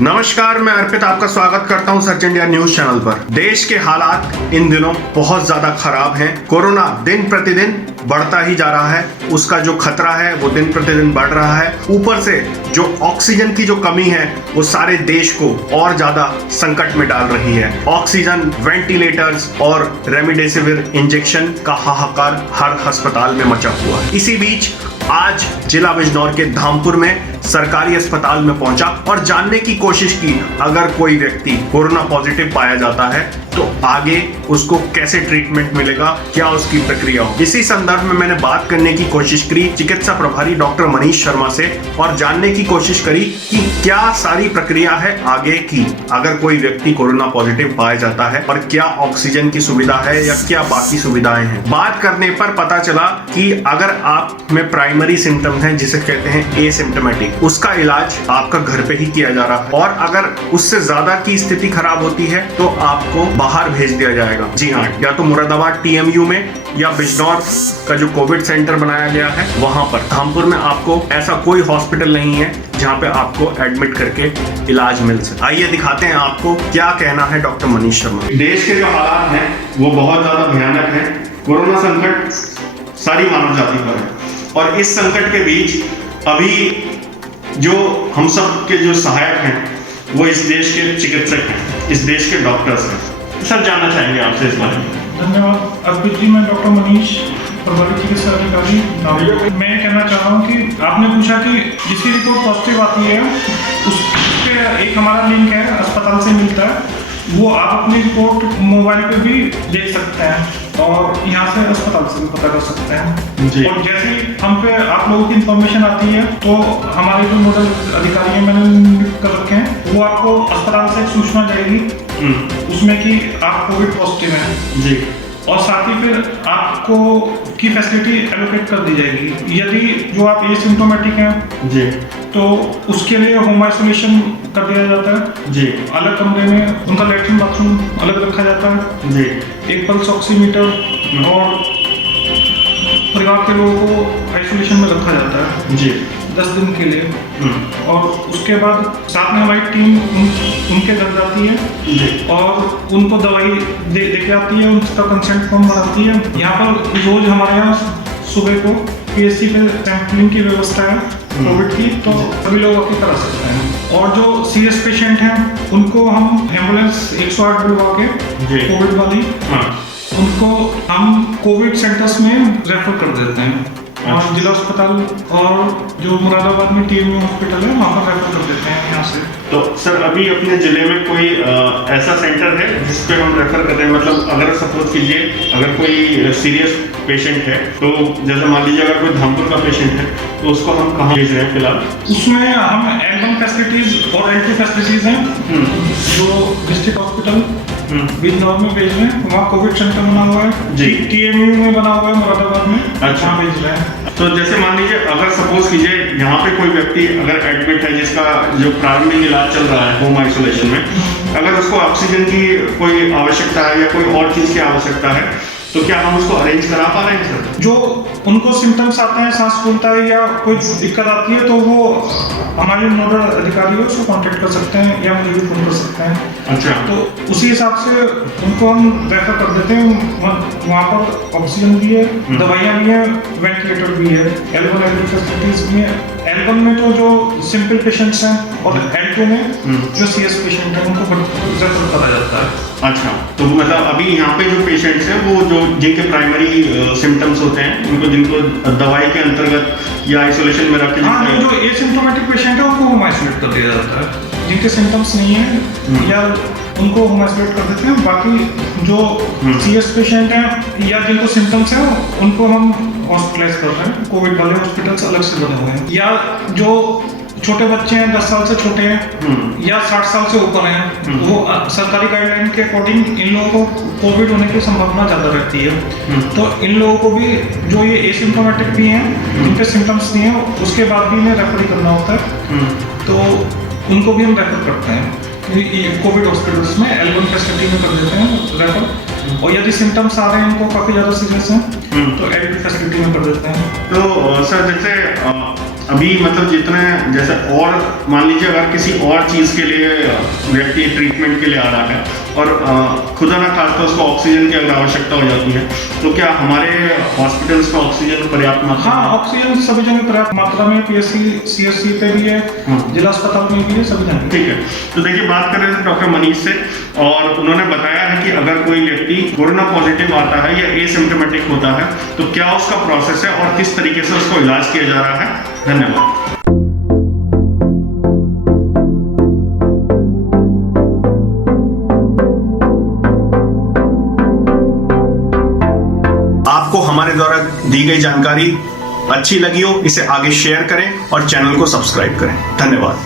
नमस्कार, मैं अर्पित आपका स्वागत करता हूं सर्च इंडिया न्यूज चैनल पर। देश के हालात इन दिनों बहुत ज्यादा खराब हैं। कोरोना दिन प्रतिदिन बढ़ता ही जा रहा है, उसका जो खतरा है वो दिन प्रतिदिन बढ़ रहा है। ऊपर से जो ऑक्सीजन की जो कमी है वो सारे देश को और ज्यादा संकट में डाल रही है। ऑक्सीजन, वेंटिलेटर्स और रेमडेसिविर इंजेक्शन का हाहाकार हर अस्पताल में मचा हुआ है। इसी बीच आज जिला बिजनौर के धामपुर में सरकारी अस्पताल में पहुंचा और जानने की कोशिश की अगर कोई व्यक्ति कोरोना पॉजिटिव पाया जाता है तो आगे उसको कैसे ट्रीटमेंट मिलेगा, क्या उसकी प्रक्रिया हो। इसी संदर्भ में मैंने बात करने की कोशिश करी चिकित्सा प्रभारी डॉक्टर मनीष शर्मा से और जानने की कोशिश करी कि क्या सारी प्रक्रिया है आगे की अगर कोई व्यक्ति कोरोना पॉजिटिव पाया जाता है और क्या ऑक्सीजन की सुविधा है या क्या बाकी सुविधाएं हैं। बात करने पर पता चला कि अगर आप में प्राइमरी सिम्टम्स हैं जिसे कहते हैं एसिम्टोमेटिक, उसका इलाज आपका घर पे ही किया जा रहा है और अगर उससे ज्यादा की स्थिति खराब होती है तो आपको बाहर भेज दिया जाएगा। जी हाँ, या तो मुरादाबाद टीएमयू में या बिजनौर का जो कोविड सेंटर बनाया गया है वहां पर। धामपुर में आपको ऐसा कोई हॉस्पिटल नहीं है जहां पे आपको एडमिट करके इलाज मिल सके। आइए दिखाते हैं आपको क्या कहना है डॉक्टर मनीष शर्मा। देश के जो हालात हैं वो बहुत ज्यादा भयानक है। कोरोना संकट सारी मानव जाति पर है और इस संकट के बीच अभी जो हम सब के जो सहायक हैं वो इस देश के चिकित्सक हैं, इस देश के डॉक्टर्स हैं। सर, जानना चाहेंगे आपसे इस बारे में। धन्यवाद अर्पित जी। मैं डॉक्टर मनीष, प्रभारी चिकित्सा अधिकारी। मैं ये कहना चाह रहा हूँ कि आपने पूछा कि जिसकी रिपोर्ट पॉजिटिव आती है उसके एक हमारा लिंक है, अस्पताल से मिलता है, वो आप अपनी रिपोर्ट मोबाइल पे भी देख सकते हैं और यहाँ से अस्पताल से भी पता कर सकते हैं जी। और जैसे ही हम पे आप लोगों की इंफॉर्मेशन आती है तो हमारे जो नोडल अधिकारी हैं मैंने नियुक्त कर रखे हैं, वो आपको अस्पताल से एक सूचना जाएगी उसमें कि आप कोविड पॉजिटिव हैं जी, और साथ ही फिर आपको की फैसिलिटी एलोकेट कर दी जाएगी। यदि जो आप एसिम्प्टोमेटिक हैं जी तो उसके लिए होम आइसोलेशन कर दिया जाता है जी। अलग कमरे में उनका लैट्रिन बाथरूम अलग रखा जाता है जी। एक पल्स ऑक्सीमीटर और परिवार के लोगों को आइसोलेशन में रखा जाता है जी 10 दिन के लिए। और उसके बाद साथ में हमारी टीम उनके घर जाती है जी। और उनको दवाई दे के आती है, उनका कंसेंट फॉर्म बनाती है। यहाँ पर रोज हमारे यहाँ सुबह को पीएचसी पे सैंपलिंग की व्यवस्था है कोविड की, तो सभी लोग आके करा सकते हैं। और जो सीरियस पेशेंट हैं उनको हम एम्बुलेंस 108 बुलवा के कोविड वाली उनको हम कोविड सेंटर्स में रेफर कर देते हैं और जिला अस्पताल और जो मुरादाबाद में टीएमयू हॉस्पिटल है वहाँ पर रेफर कर देते हैं यहाँ से। तो सर, अभी अपने जिले में कोई ऐसा सेंटर है जिस पे हम रेफर करते हैं? मतलब अगर सपोज कीजिए अगर कोई सीरियस पेशेंट है तो जैसे मान लीजिए अगर कोई धामपुर का पेशेंट है तो उसको हम कहाँ भेज रहे हैं फिलहाल? उसमें हम L1 फैसिलिटीज और L2 फैसिलिटीज हैं जो डिस्ट्रिक्ट हॉस्पिटल बिजनौर में भेज रहे हैं, वहाँ कोविड सेंटर बना हुआ है जी। टीएमयू में बना हुआ है मुरादाबाद में, अच्छा भेज रहे हैं। तो जैसे मान लीजिए अगर सपोज कीजिए यहाँ पे कोई व्यक्ति अगर एडमिट है जिसका जो प्रारंभिक इलाज चल रहा है होम आइसोलेशन में, अगर उसको ऑक्सीजन की कोई आवश्यकता है या कोई और चीज की आवश्यकता है तो क्या हम उसको अरेंज करा पा रहे हैं सर? जो उनको सिम्टम्स आते हैं, सांस फूलता है या कोई दिक्कत आती है तो वो हमारे नोडल अधिकारी उसको कांटेक्ट कर सकते हैं या मुझे भी फोन कर सकते हैं। अच्छा, तो उसी हिसाब से उनको हम रेफर कर देते हैं। वहाँ पर ऑक्सीजन भी है, दवाइयाँ भी है, वेंटिलेटर भी है, L1 L2 फैसिलिटीज भी है। L1 में तो जो सिंपल पेशेंट्स हैं और L2 में जो सीरियस पेशेंट है उनको रेफर करा जाता है। अच्छा, तो मतलब अभी यहाँ पे जो पेशेंट्स हैं वो जो जिनके प्राइमरी सिम्टम्स होते हैं उनको जिनको दवाई के अंतर्गत या आइसोलेशन में रखे जाते हैं, जो एसिम्प्टोमेटिक पेशेंट है उनको होम आइसोलेट कर दिया जाता है। जिनके सिम्टम्स नहीं है या उनको होम आइसोलेट कर देते हैं। बाकी जो सीरियस पेशेंट हैं या जिनको सिम्टम्स हैं उनको हम हॉस्पिटलाइज कर रहे हैं। कोविड वाले हॉस्पिटल्स अलग से बने हुए हैं। या जो छोटे बच्चे हैं 10 साल से छोटे हैं या 60 साल से ऊपर हैं, वो सरकारी गाइडलाइन के अकॉर्डिंग इन लोगों को कोविड होने की संभावना ज़्यादा रहती है। तो इन लोगों को भी जो ये एसिम्प्टोमेटिक भी हैं जिनके सिम्टम्स नहीं है उसके बाद भी इन्हें रेफर ही करना होता है, तो उनको भी हम रेफर करते हैं कोविड हॉस्पिटल्स में L1 फैसिलिटी में कर देते हैं रेफर। और यदि सिम्टम्स आ रहे हैं इनको काफ़ी ज़्यादा सीरियस हैं तो L2 फैसिलिटी में कर देते हैं। तो सर जैसे अभी मतलब जितने जैसे और मान लीजिए अगर किसी और चीज़ के लिए व्यक्ति ट्रीटमेंट के लिए आ रहा है और खुदा ना खास्ता उसको ऑक्सीजन की अगर आवश्यकता हो जाती है तो क्या हमारे हॉस्पिटल्स में ऑक्सीजन पर्याप्त मात्रा हाँ, ऑक्सीजन सभी जगह पर्याप्त मात्रा में PSC CSC पे भी है, जिला अस्पताल में भी है, सभी जगह। ठीक है, तो देखिए बात कर रहे थे डॉक्टर मनीष से और उन्होंने बताया है कि अगर कोई व्यक्ति कोरोना पॉजिटिव आता है या एसिम्प्टोमेटिक होता है तो क्या उसका प्रोसेस है और किस तरीके से उसको इलाज किया जा रहा है। धन्यवाद। आपको हमारे द्वारा दी गई जानकारी अच्छी लगी हो इसे आगे शेयर करें और चैनल को सब्सक्राइब करें। धन्यवाद।